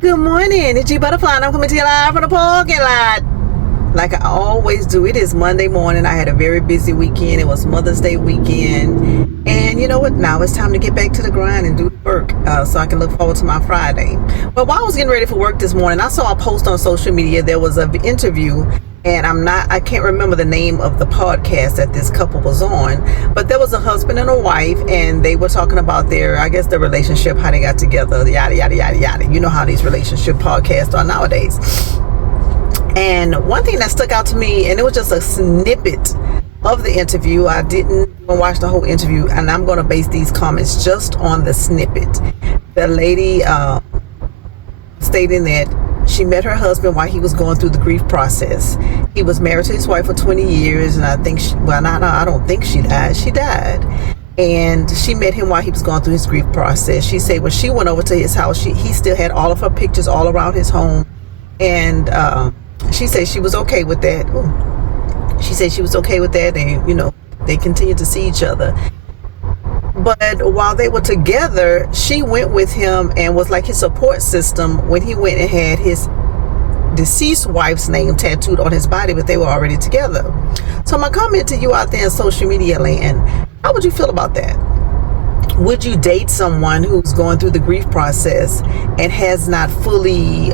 Good morning, it's G Butterfly, and I'm coming to you live from the parking lot. Like I always do, it is Monday morning. I had a very busy weekend. It was Mother's Day weekend. And you know what? Now it's time to get back to the grind and do the work so I can look forward to my Friday. But while I was getting ready for work this morning, I saw a post on social media. There was an interview, and I can't remember the name of the podcast that this couple was on, but there was a husband and a wife, and they were talking about their relationship, how they got together, yada, yada, yada, yada. You know how these relationship podcasts are nowadays. And one thing that stuck out to me, and it was just a snippet of the interview. I didn't even watch the whole interview, and I'm going to base these comments just on the snippet. The lady stating that she met her husband while he was going through the grief process. He was married to his wife for 20 years, and I think I don't think she died. She died. And she met him while he was going through his grief process. She said when she went over to his house, he still had all of her pictures all around his home. And she said she was okay with that. Ooh. She said she was okay with that, and they continued to see each other. But while they were together, she went with him and was like his support system when he went and had his deceased wife's name tattooed on his body, but they were already together. So my comment to you out there in social media land, how would you feel about that? Would you date someone who's going through the grief process and has not fully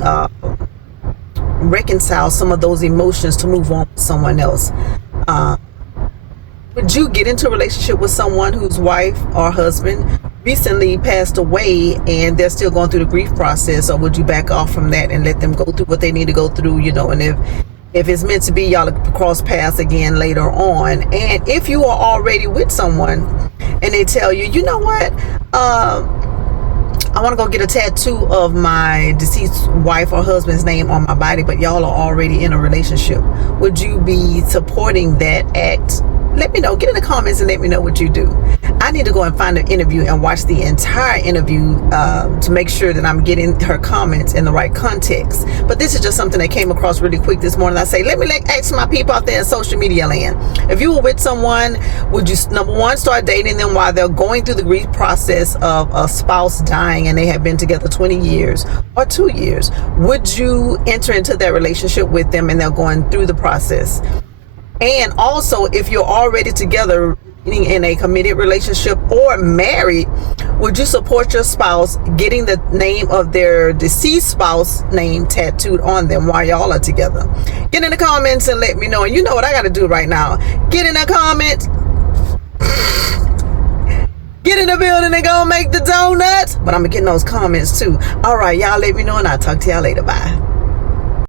reconciled some of those emotions to move on with someone else? Would you get into a relationship with someone whose wife or husband recently passed away and they're still going through the grief process, or would you back off from that and let them go through what they need to go through, and if it's meant to be, y'all cross paths again later on? And if you are already with someone and they tell you, you know what, I want to go get a tattoo of my deceased wife or husband's name on my body, but y'all are already in a relationship, would you be supporting that act? Let me know. Get in the comments and let me know what you do. I need to go and find an interview and watch the entire interview to make sure that I'm getting her comments in the right context. But this is just something that came across really quick this morning. I say, let me ask my people out there in social media land. If you were with someone, would you, number one, start dating them while they're going through the grief process of a spouse dying and they have been together 20 years or 2 years? Would you enter into that relationship with them and they're going through the process? And also, if you're already together in a committed relationship or married, would you support your spouse getting the name of their deceased spouse name tattooed on them while y'all are together? Get in the comments and let me know. And you know what I got to do right now. Get in the comments. Get in the building and go make the donuts. But I'm going to get in those comments too. All right, y'all let me know, and I'll talk to y'all later. Bye.